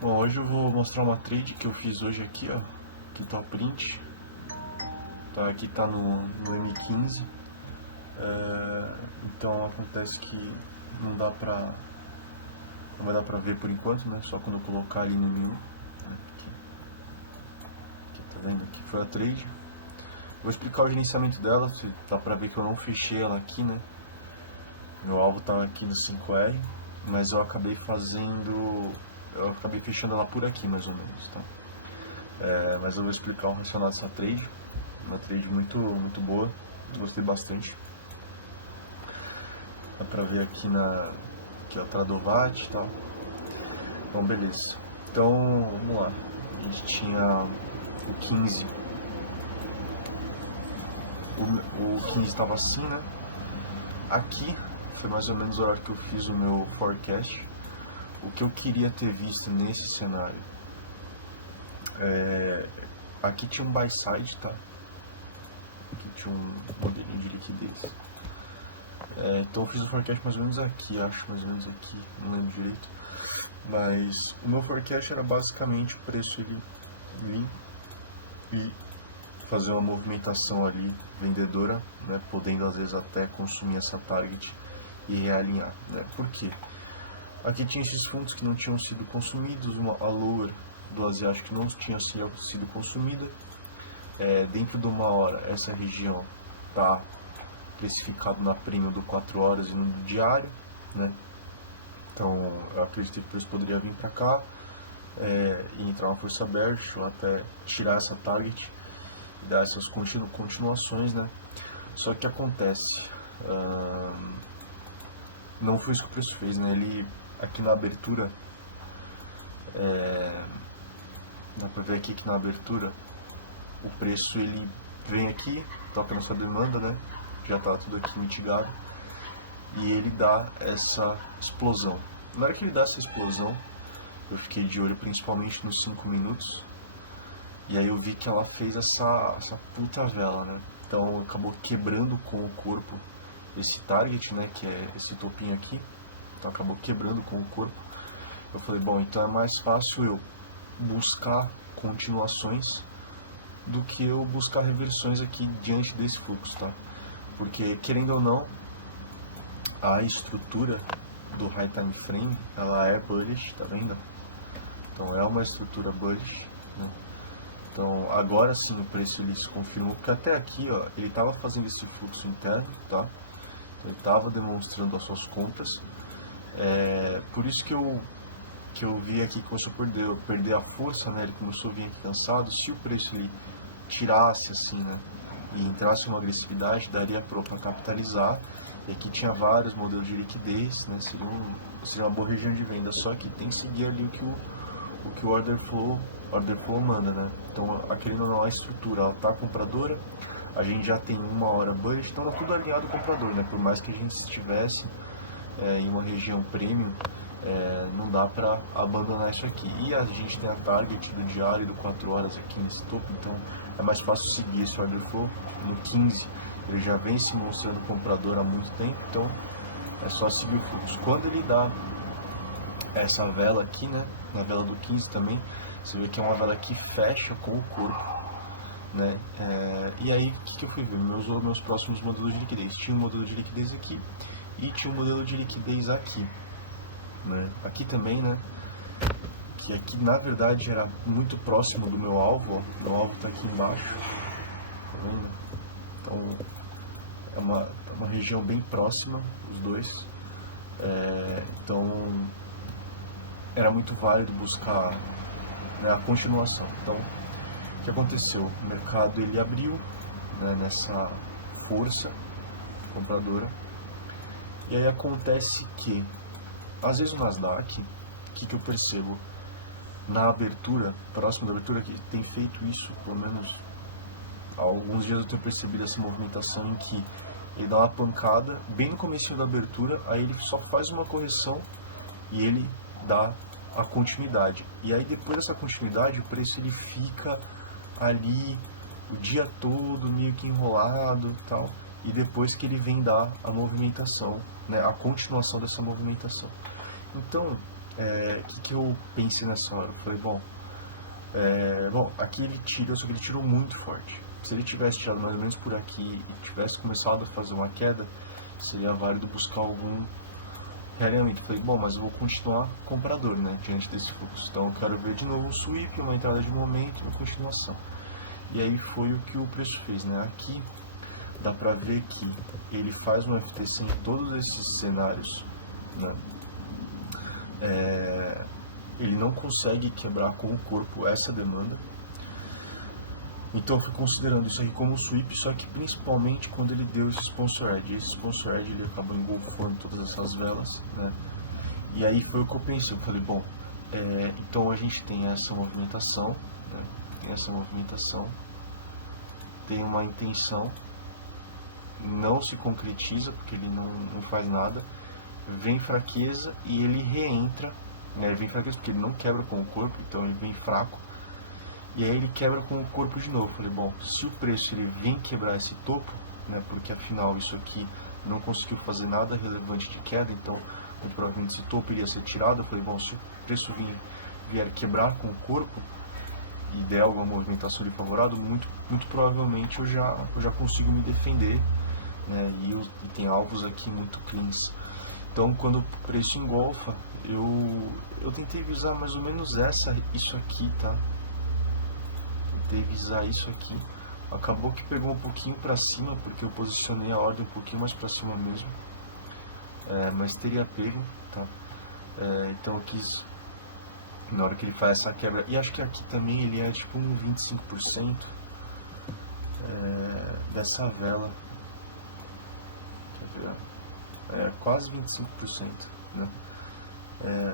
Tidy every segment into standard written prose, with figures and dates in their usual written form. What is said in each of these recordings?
Bom, hoje eu vou mostrar uma trade que eu fiz hoje aqui, ó. Aqui tá o print. Tá, aqui tá no M15. Então acontece que não vai dar pra ver por enquanto, né? Só quando eu colocar ali no menu. Aqui, tá vendo? Aqui foi a trade. Vou explicar o gerenciamento dela, dá pra ver que eu não fechei ela aqui, né? Meu alvo tá aqui no 5R, mas eu acabei fechando ela por aqui mais ou menos, tá? Mas eu vou explicar o racional dessa trade. Uma trade muito boa, gostei bastante. Dá pra ver aqui aqui a Tradovat e tal. Então beleza. Então vamos lá. A gente tinha o 15. O 15 estava assim, né? Aqui foi mais ou menos o horário que eu fiz o meu forecast. O que eu queria ter visto nesse cenário. Aqui tinha um buy side, tá? Aqui tinha um modelinho de liquidez. Então eu fiz o forecast mais ou menos aqui, acho, mais ou menos aqui, não lembro direito. Mas o meu forecast era basicamente o preço ele vir e fazer uma movimentação ali vendedora, né, podendo às vezes até consumir essa target e realinhar, né? Por quê? Aqui tinha esses fundos que não tinham sido consumidos, a lower do asiático que não tinha sido consumida. Dentro de uma hora essa região está precificado na premium do 4 horas e no diário, né? Então eu acredito que o preço poderia vir para cá e entrar uma força bearish ou até tirar essa target e dar essas continuações, né? Só que acontece, não foi isso que o preço fez, né? Ele aqui na abertura, dá para ver aqui que na abertura o preço ele vem aqui, toca nessa demanda, né? Já está tudo aqui mitigado e ele dá essa explosão. Na hora que ele dá essa explosão, eu fiquei de olho principalmente nos 5 minutos e aí eu vi que ela fez essa puta vela, né? Então acabou quebrando com o corpo esse target, né? Que é esse topinho aqui. Então acabou quebrando com o corpo. Eu falei, bom, então é mais fácil eu buscar continuações do que eu buscar reversões aqui diante desse fluxo, tá? Porque, querendo ou não, a estrutura do High Time Frame, ela é bullish, tá vendo? Então é uma estrutura bullish, né? Então agora sim o preço ele se confirmou, porque até aqui, ó, ele estava fazendo esse fluxo interno, tá? Então, ele estava demonstrando as suas compras. Por isso que eu vi aqui que começou a perder a força, né? Ele começou a vir aqui cansado. Se o preço ele tirasse assim, né, e entrasse uma agressividade, daria para capitalizar. E aqui tinha vários modelos de liquidez, né, seria uma boa região de venda, só que tem que seguir ali o que o order flow manda, né? Então, querendo ou não, a estrutura ela tá compradora, a gente já tem uma hora bullish, então tá tudo alinhado ao comprador, né? Por mais que a gente estivesse em uma região premium, não dá para abandonar isso aqui. E a gente tem a target do diário do 4 horas aqui nesse topo, então é mais fácil seguir esse order flow. No 15 ele já vem se mostrando comprador há muito tempo, então é só seguir o fluxo. Quando ele dá essa vela aqui, né, na vela do 15 também, você vê que é uma vela que fecha com o corpo, né? E aí o que eu fui ver? Meus próximos modelos de liquidez. Tinha um modelo de liquidez aqui e tinha um modelo de liquidez aqui, né? Aqui também, né? Que aqui na verdade era muito próximo do meu alvo, ó. Meu alvo está aqui embaixo, tá vendo? Então é uma região bem próxima, os dois. Então era muito válido buscar, né, a continuação. Então o que aconteceu? O mercado ele abriu, né, nessa força compradora, e aí acontece que às vezes o Nasdaq, o que eu percebo? Na abertura, próximo da abertura, que tem feito isso, pelo menos há alguns dias eu tenho percebido essa movimentação em que ele dá uma pancada bem no começo da abertura, aí ele só faz uma correção e ele dá a continuidade. E aí depois dessa continuidade o preço ele fica ali o dia todo meio que enrolado e tal, e depois que ele vem dar a movimentação, né, a continuação dessa movimentação. Então que eu pensei nessa hora? Eu falei, bom, aqui ele tira, só que ele tirou muito forte. Se ele tivesse tirado mais ou menos por aqui e tivesse começado a fazer uma queda, seria válido buscar algum realmente. Falei, bom, mas eu vou continuar comprador, né, diante desse fluxo. Então eu quero ver de novo um sweep, uma entrada de momento, uma continuação. E aí foi o que o preço fez, né? Aqui dá pra ver que ele faz um FTC em todos esses cenários, né? Ele não consegue quebrar com o corpo essa demanda. Então eu fui considerando isso aqui como um sweep, só que principalmente quando ele deu esse sponsor edge. Esse sponsor edge ele acabou engolfando todas essas velas, né? E aí foi o que eu pensei, eu falei, bom, então a gente tem essa movimentação, né? Tem uma intenção, não se concretiza porque ele não faz nada, vem fraqueza e ele reentra, né? Ele vem fraqueza porque ele não quebra com o corpo, então ele vem fraco. E aí ele quebra com o corpo de novo. Falei, bom, se o preço ele vem quebrar esse topo, né, porque afinal isso aqui não conseguiu fazer nada relevante de queda, então provavelmente esse topo iria ser tirado. Eu falei, bom, se o preço vier quebrar com o corpo e der alguma movimentação de favorável, muito provavelmente eu já consigo me defender, né, e tem alvos aqui muito cleans. Então quando o preço engolfa, eu tentei visar mais ou menos isso aqui, tá? Tentei visar isso aqui, acabou que pegou um pouquinho para cima, porque eu posicionei a ordem um pouquinho mais para cima mesmo, mas teria pego, tá? Então eu quis, na hora que ele faz essa quebra, e acho que aqui também ele é tipo um 25% dessa vela, quer ver? Quase 25%, né?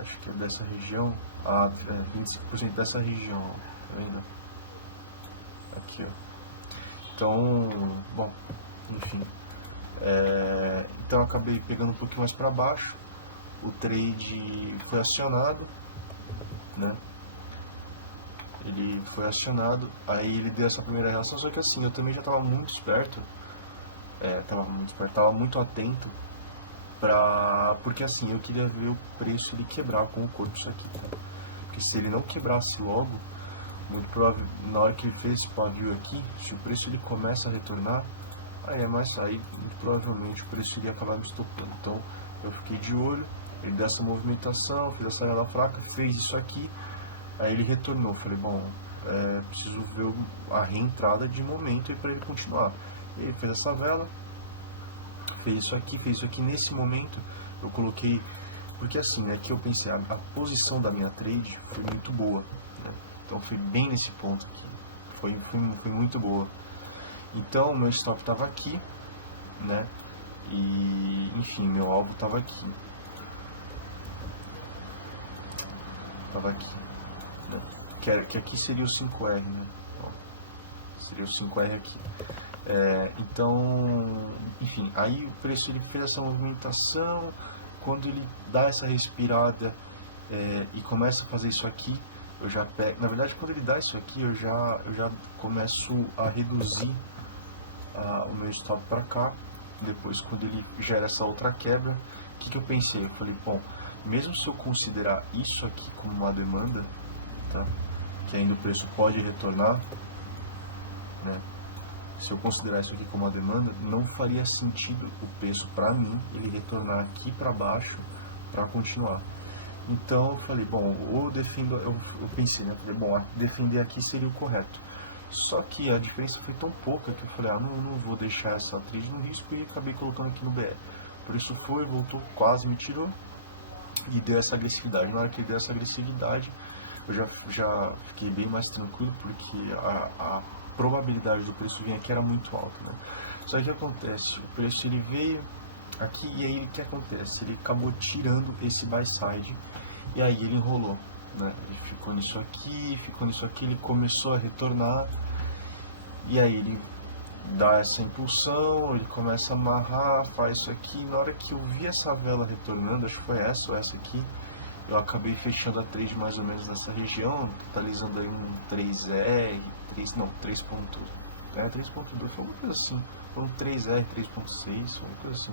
Acho que é dessa região, 25% dessa região, tá vendo? Aqui, ó. Então, bom, enfim, então eu acabei pegando um pouquinho mais para baixo, o trade foi acionado, né? Ele foi acionado, aí ele deu essa primeira reação, só que assim, eu também já estava muito esperto, estava muito atento, porque assim, eu queria ver o preço ele quebrar com o corpo isso aqui, tá? Porque se ele não quebrasse logo, muito provável, na hora que ele fez esse pavio aqui, se o preço ele começa a retornar, aí muito provavelmente o preço iria acabar me estopando. Então eu fiquei de olho, ele deu essa movimentação, fez essa vela fraca, fez isso aqui, aí ele retornou. Falei, bom, preciso ver a reentrada de momento para ele continuar. Ele fez essa vela, fez isso aqui. Nesse momento eu coloquei, porque assim, né, que eu pensei, a posição da minha trade foi muito boa, né? Então foi bem nesse ponto aqui, foi muito boa. Então meu stop estava aqui, né? E enfim, meu alvo estava aqui, né? Que aqui seria o 5R, né? Ó, seria o 5R aqui. Então, enfim, aí o preço ele fez essa movimentação. Quando ele dá essa respirada e começa a fazer isso aqui, eu já pego, na verdade quando ele dá isso aqui eu já começo a reduzir o meu stop para cá. Depois quando ele gera essa outra quebra, o que eu pensei? Eu falei, bom, mesmo se eu considerar isso aqui como uma demanda, tá? Que ainda o preço pode retornar, né? Se eu considerar isso aqui como uma demanda, não faria sentido o preço para mim ele retornar aqui para baixo para continuar. Então eu falei, bom, ou defendo, eu pensei, né? Falei, bom, defender aqui seria o correto. Só que a diferença foi tão pouca que eu falei, não vou deixar essa trade no risco, e acabei colocando aqui no BR. Por isso voltou, quase me tirou e deu essa agressividade. Na hora que ele deu essa agressividade, eu já fiquei bem mais tranquilo, porque a probabilidade do preço vir aqui era muito alta, né? Só que o que acontece? O preço ele veio aqui e aí o que acontece? Ele acabou tirando esse buy side e aí ele enrolou, né? Ele ficou nisso aqui, ele começou a retornar e aí ele dá essa impulsão, ele começa a amarrar, faz isso aqui. Na hora que eu vi essa vela retornando, acho que foi essa ou essa aqui, eu acabei fechando a trade mais ou menos nessa região, totalizando aí um 3R, 3.2, foi alguma coisa assim, foi um 3R, 3.6, alguma coisa assim,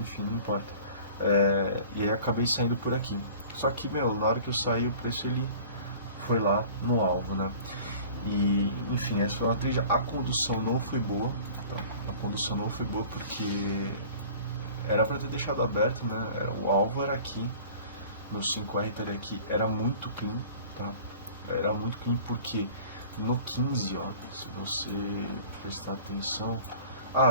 enfim, não importa. E aí acabei saindo por aqui. Só que, na hora que eu saí, o preço ele foi lá no alvo, né? E, enfim, essa foi uma trilha. A condução não foi boa, tá? A condução não foi boa porque era para ter deixado aberto, né? O alvo era aqui, no 5R estaria aqui, era muito clean, tá? Era muito clean porque no 15, ó, se você prestar atenção,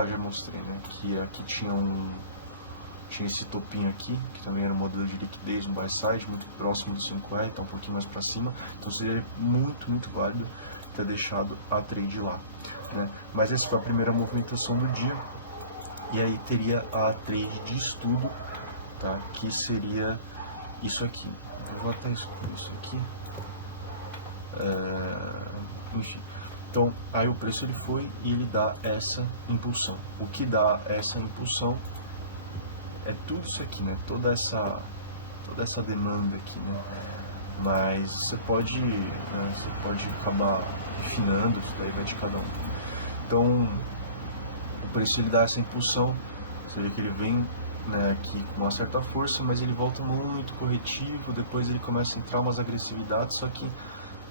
já mostrei, né? Que aqui tinha esse topinho aqui, que também era um modelo de liquidez, um buy side, muito próximo do 5R, tá um pouquinho mais para cima, então seria muito, muito válido ter deixado a trade lá, né? Mas essa foi a primeira movimentação do dia, e aí teria a trade de estudo, tá? Que seria isso aqui. Eu vou até excluir isso aqui. Enfim. Então, aí o preço ele foi e ele dá essa impulsão. O que dá essa impulsão é tudo isso aqui, né? Toda essa demanda aqui, né? Mas você pode acabar afinando, daí vai de cada um. Então, o preço ele dá essa impulsão. Você vê que ele vem, né, aqui com uma certa força, mas ele volta muito corretivo. Depois ele começa a entrar umas agressividades, só que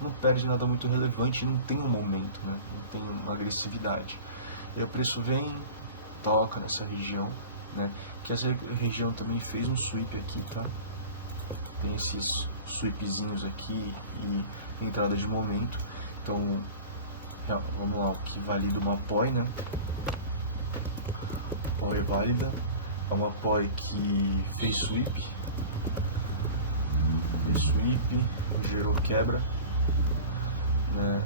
não perde nada muito relevante, não tem um momento, né? Não tem uma agressividade. E o preço vem, toca nessa região, né? Que essa região também fez um sweep aqui, tá? Tem esses sweepzinhos aqui e entrada de momento. Então, vamos lá, o que valida uma POI, né? POI é válida, é uma POI que fez sweep, gerou quebra, né?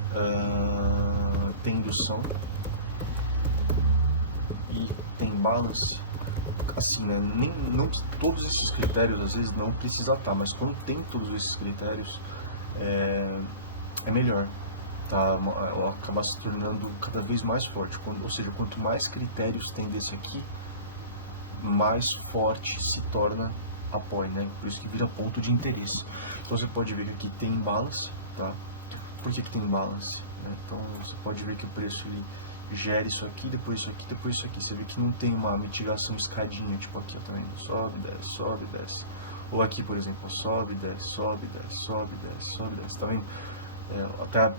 Tem indução e tem balance. Assim, né? Não todos esses critérios às vezes não precisa estar, mas quando tem todos esses critérios é melhor, tá? Ela acaba se tornando cada vez mais forte, ou seja, quanto mais critérios tem desse aqui, mais forte se torna a POI, né? Por isso que vira ponto de interesse. Então você pode ver que aqui tem imbalance, tá? Por que tem imbalance? Né? Então você pode ver que o preço ele gera isso aqui, depois isso aqui, depois isso aqui. Você vê que não tem uma mitigação escadinha, tipo aqui, ó, também sobe, desce, sobe, desce. Ou aqui, por exemplo, sobe, desce, sobe, desce, sobe, desce, sobe, desce, tá vendo?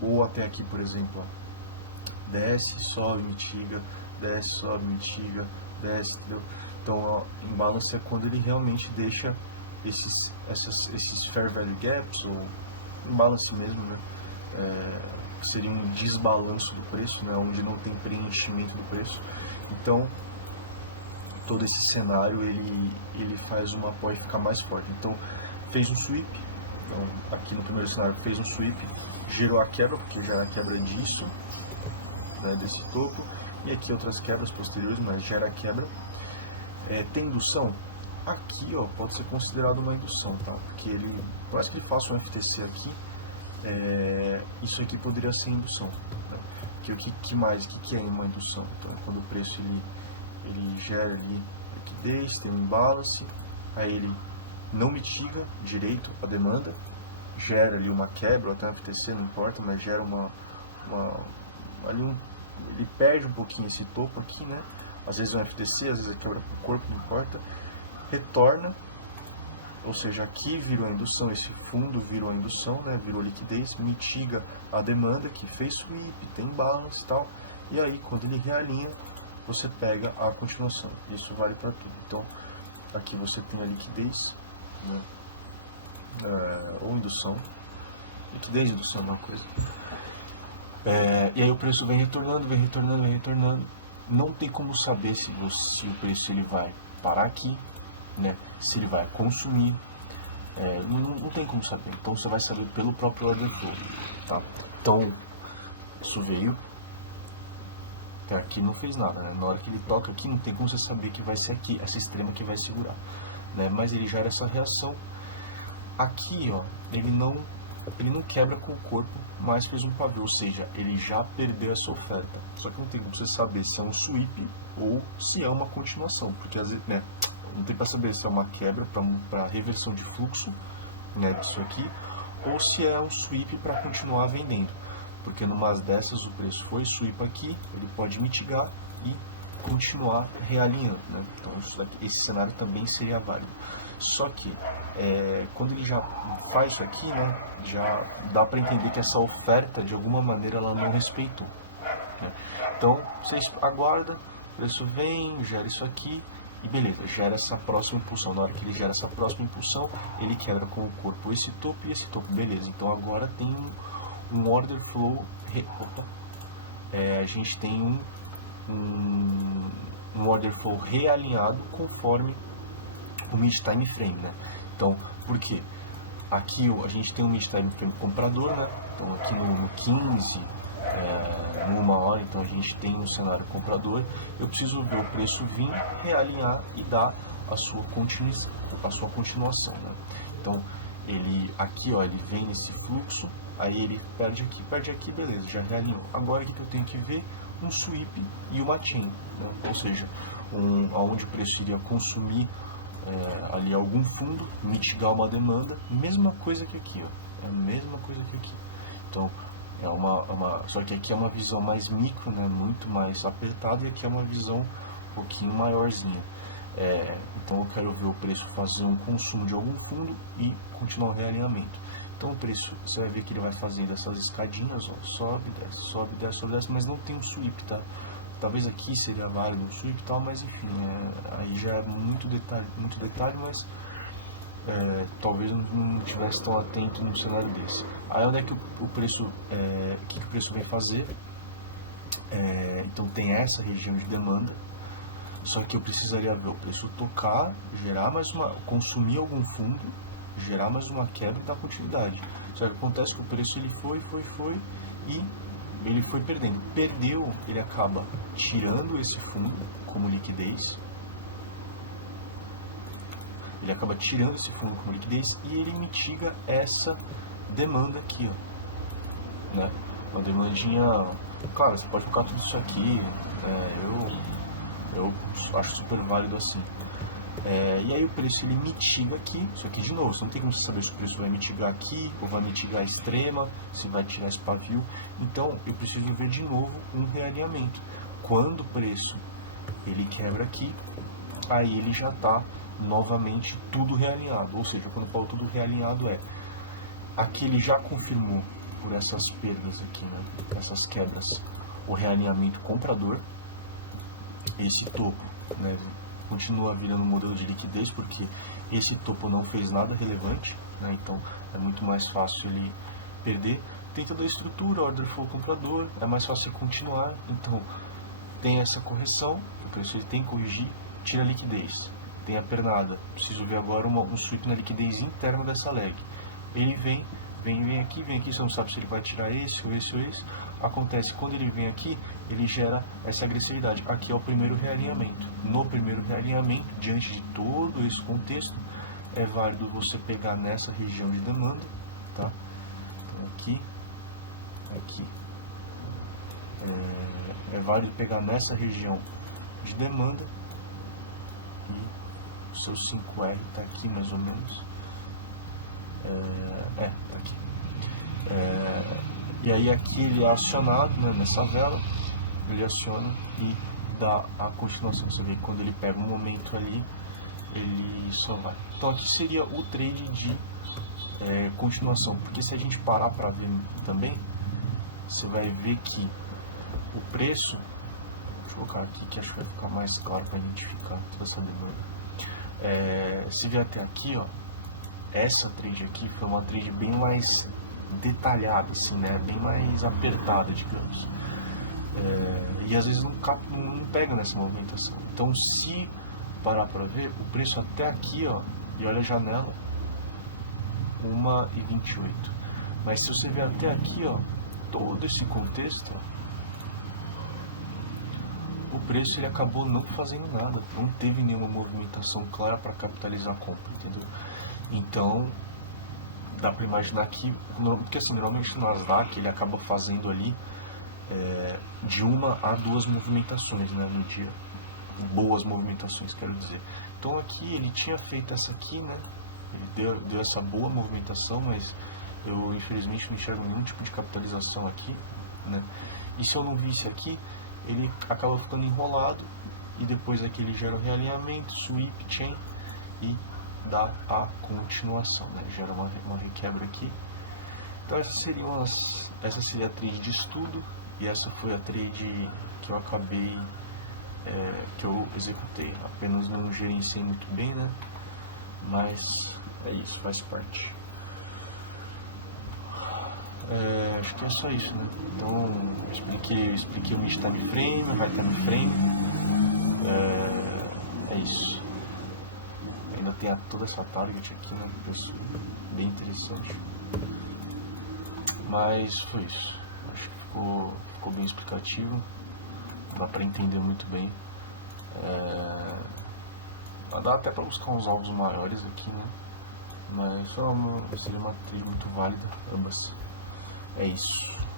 Ou até aqui, por exemplo, ó, desce, sobe, mitiga, desce, sobe, mitiga, desce, entendeu? Então, ó, imbalance é quando ele realmente deixa esses fair value gaps, ou imbalance mesmo, né? Seria um desbalanço do preço, né? Onde não tem preenchimento do preço. Então, todo esse cenário ele faz uma POI ficar mais forte. Então, fez um sweep. Então, aqui no primeiro cenário fez um sweep, gerou a quebra, porque já era a quebra disso, né, desse topo, e aqui outras quebras posteriores, mas gera a quebra. Tem indução? Aqui, ó, pode ser considerado uma indução, tá? Porque ele, por mais que ele faça um FTC aqui, isso aqui poderia ser indução, tá? Porque o que é uma indução? Então, quando o preço ele gera ali liquidez, tem um imbalance, aí ele não mitiga direito a demanda, gera ali uma quebra, ou até um FTC, não importa, mas gera ele perde um pouquinho esse topo aqui, né? Às vezes é um FTC, às vezes é quebra pro corpo, não importa, retorna, ou seja, aqui virou a indução, esse fundo virou a indução, né? Virou liquidez, mitiga a demanda que fez sweep, tem balance e tal, e aí quando ele realinha, você pega a continuação. Isso vale para tudo. Então, aqui você tem a liquidez, né? Ou indução. Liquidez e indução é uma coisa. E aí o preço vem retornando, vem retornando, vem retornando. Não tem como saber se o preço ele vai parar aqui, né? Se ele vai consumir. Não tem como saber. Então você vai saber pelo próprio order flow, tá? Então, isso veio. Até aqui não fez nada, né? Na hora que ele toca aqui, não tem como você saber que vai ser aqui, essa extrema que vai segurar, né? Mas ele gera essa reação. Aqui, ó, ele não quebra com o corpo, mas fez um pavê, ou seja, ele já perdeu essa oferta. Só que não tem como você saber se é um sweep ou se é uma continuação, porque às vezes, né, não tem para saber se é uma quebra para reversão de fluxo, né, disso aqui, ou se é um sweep para continuar vendendo, porque numas dessas o preço foi sweep aqui, ele pode mitigar e continuar realinhando, né? Então esse cenário também seria válido. Só que quando ele já faz isso aqui, né, já dá para entender que essa oferta de alguma maneira ela não respeitou, né? Então vocês aguardam, o preço vem, gera isso aqui e beleza, gera essa próxima impulsão. Na hora que ele gera essa próxima impulsão, ele quebra com o corpo esse topo e esse topo, beleza. Então agora tem um order flow, a gente tem um order flow realinhado conforme o mid time frame, né? Então, por quê? Aqui a gente tem um mid time frame comprador, né? Então aqui no 15, numa hora, então a gente tem um cenário comprador. Eu preciso ver o preço vir, realinhar e dar a sua continuação, né? Então ele aqui, ó, ele vem nesse fluxo, aí ele perde aqui, beleza, já realinhou. Agora o que eu tenho que ver? Um sweep e uma chain, né? Ou seja, aonde o preço iria consumir ali algum fundo, mitigar uma demanda, mesma coisa que aqui, ó, é a mesma coisa que aqui. Então só que aqui é uma visão mais micro, né, muito mais apertada, e aqui é uma visão um pouquinho maiorzinha. Então eu quero ver o preço fazer um consumo de algum fundo e continuar o realinhamento. Então o preço, você vai ver que ele vai fazendo essas escadinhas, ó, sobe, desce, sobe, desce, sobe, desce, mas não tem um sweep, tá? Talvez aqui seria válido um sweep e tal, mas enfim, aí já é muito detalhe, mas talvez não estivesse tão atento num cenário desse. Aí onde é que o preço, o que o preço vem fazer? Então tem essa região de demanda, só que eu precisaria ver o preço tocar, gerar mais consumir algum fundo, gerar mais uma quebra e dar continuidade. Só que acontece que o preço ele foi e ele foi perdendo. Perdeu, ele acaba tirando esse fundo como liquidez. Ele acaba tirando esse fundo como liquidez e ele mitiga essa demanda aqui, ó, né? Uma demandinha, claro, você pode colocar tudo isso aqui, eu acho super válido assim. E aí o preço ele mitiga aqui, só que de novo, você não tem como saber se o preço vai mitigar aqui ou vai mitigar a extrema, se vai tirar esse pavio. Então eu preciso ver de novo um realinhamento. Quando o preço ele quebra aqui, aí ele já está novamente tudo realinhado. Ou seja, quando eu falo tudo realinhado aqui ele já confirmou por essas perdas aqui, né, essas quebras, o realinhamento comprador. Esse topo, né, continua virando modelo de liquidez, porque esse topo não fez nada relevante, né? Então é muito mais fácil ele perder. Tem toda a estrutura, order flow comprador, é mais fácil continuar. Então tem essa correção, o preço ele tem que corrigir, tira a liquidez. Tem a pernada, preciso ver agora um sweep na liquidez interna dessa leg. Ele vem aqui, você não sabe se ele vai tirar esse ou esse ou esse. Acontece quando ele vem aqui, ele gera essa agressividade. Aqui é o primeiro realinhamento. No primeiro realinhamento, diante de todo esse contexto, é válido você pegar nessa região de demanda, tá? Aqui. É válido pegar nessa região de demanda e o seu 5R está aqui mais ou menos. Tá aqui. E aí aqui ele é acionado, né, nessa vela, ele aciona e dá a continuação. Você vê que quando ele pega um momento ali, ele só vai. Então aqui seria o trade de continuação, porque se a gente parar para ver também, você vai ver que o preço, deixa eu colocar aqui que acho que vai ficar mais claro para identificar toda essa demanda. Se vier até aqui, ó, essa trade aqui foi uma trade bem mais detalhada, assim, né? Bem mais apertada, digamos. E às vezes não pega nessa movimentação. Então, se parar para ver, o preço até aqui, ó, e olha a janela, 1h28. Mas se você ver até aqui, ó, todo esse contexto, ó, o preço ele acabou não fazendo nada, não teve nenhuma movimentação clara para capitalizar a compra, entendeu? Então dá para imaginar que, porque assim, normalmente no Nasdaq ele acaba fazendo ali de 1 a 2 movimentações, né, no dia, boas movimentações, quero dizer. Então aqui ele tinha feito essa aqui, né, ele deu essa boa movimentação, mas eu infelizmente não enxergo nenhum tipo de capitalização aqui, né, e se eu não visse aqui, ele acaba ficando enrolado e depois aqui ele gera o realinhamento, sweep, chain e dá a continuação, né? Gera uma requebra aqui. Então essa seria a trade de estudo e essa foi a trade que eu acabei, que eu executei. Apenas não gerenciei muito bem, né? Mas é isso, faz parte. Acho que é só isso, né? Então eu expliquei o mid time frame, o high time frame. É isso. Ainda tem toda essa target aqui, né? Bem interessante. Mas foi isso. Acho que ficou bem explicativo. Dá pra entender muito bem. Dá até pra buscar uns alvos maiores aqui, né? Mas seria uma trade muito válida, ambas. É isso.